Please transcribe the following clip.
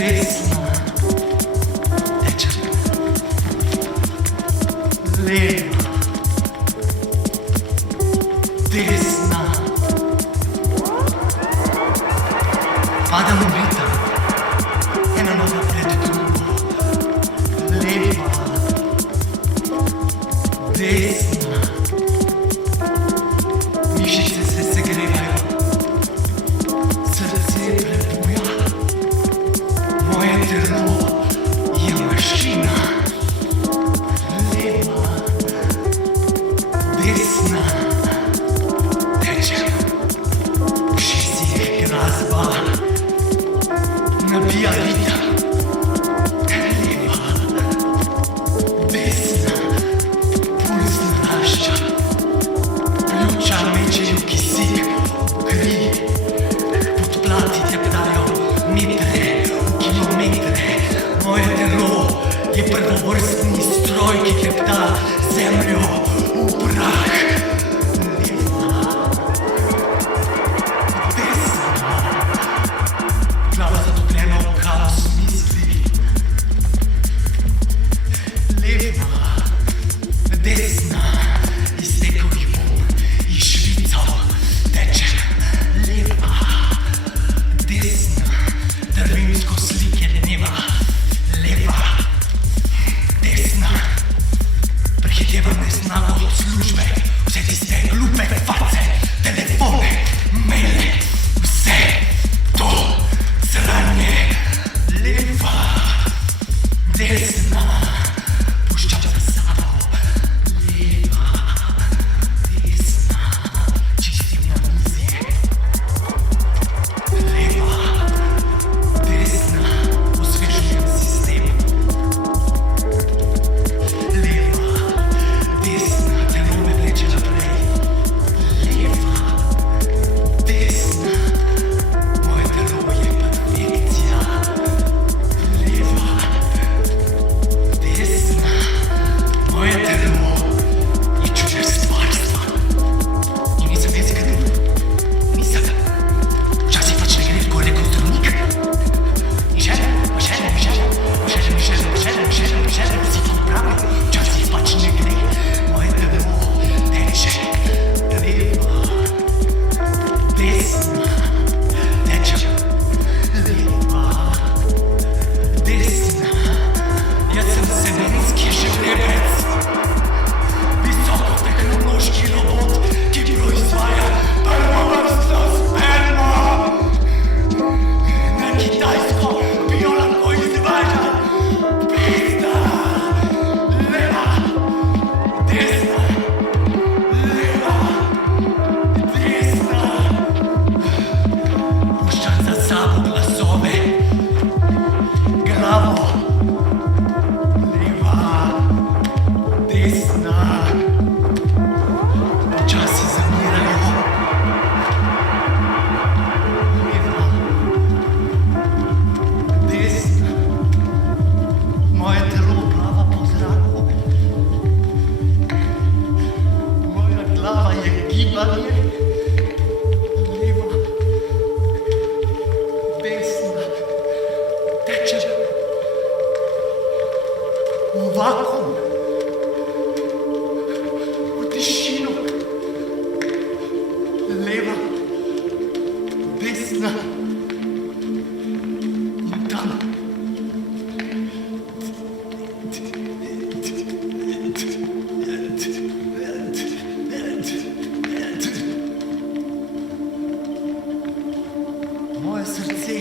desna, tečem, leva, desna, padam v ritem, ena noga pred drugo, leva, desna, mišice se segrevajo, srce prebuja, moje telo je mašina, leva, desna, tečem, v šestih glasba, nabija ritem, leva, desna, puls narašča, pljuča mečejo kisik, kri, podplati teptajo metre, kilometre, moje telo je prvovrstni stroj, ki tepta zemljo v prah, leva, desna, glava zatopljena v kaos misli, leva, desna, iztekel jih bom iz Švico, tečem, leva, desna, drvim skozi slike dneva, leva, desna, prehitevam nesnago službe, vse tiste glupe face, telefone, maile, vse to sranje, leva, desna, puščam za sabo, leva, desna, čistim na mizi, leva, desna, osvežujem sistem, leva, desna, telo me vleče naprej, leva, desna, moje telo je perfekcija, leva, desna, moje telo je čudež stvarstva. In nisem jaz kriv, nisem. Včasih pač ne gre tako rekel zdravnik. In želim, vsi to pravijo, včasih pač ne gre, moje telo teče, leva, desna, tečem, leva, desna, jaz sem semenski življenec, visokotehnološki robot, ki proizvaja prvovrstno spermo. Na Kitajsko bi jo lahko izvažal, pizda, leva, desna, leva, desna, puščam za sabo glasove, glavo, leva, desna, počasi zamirajo, leva, desna, moje telo plava po zraku, moja glava je gibanje, leva, desna, tečem, v vakuum, v tišino, leva, desna, in tam. Moje srce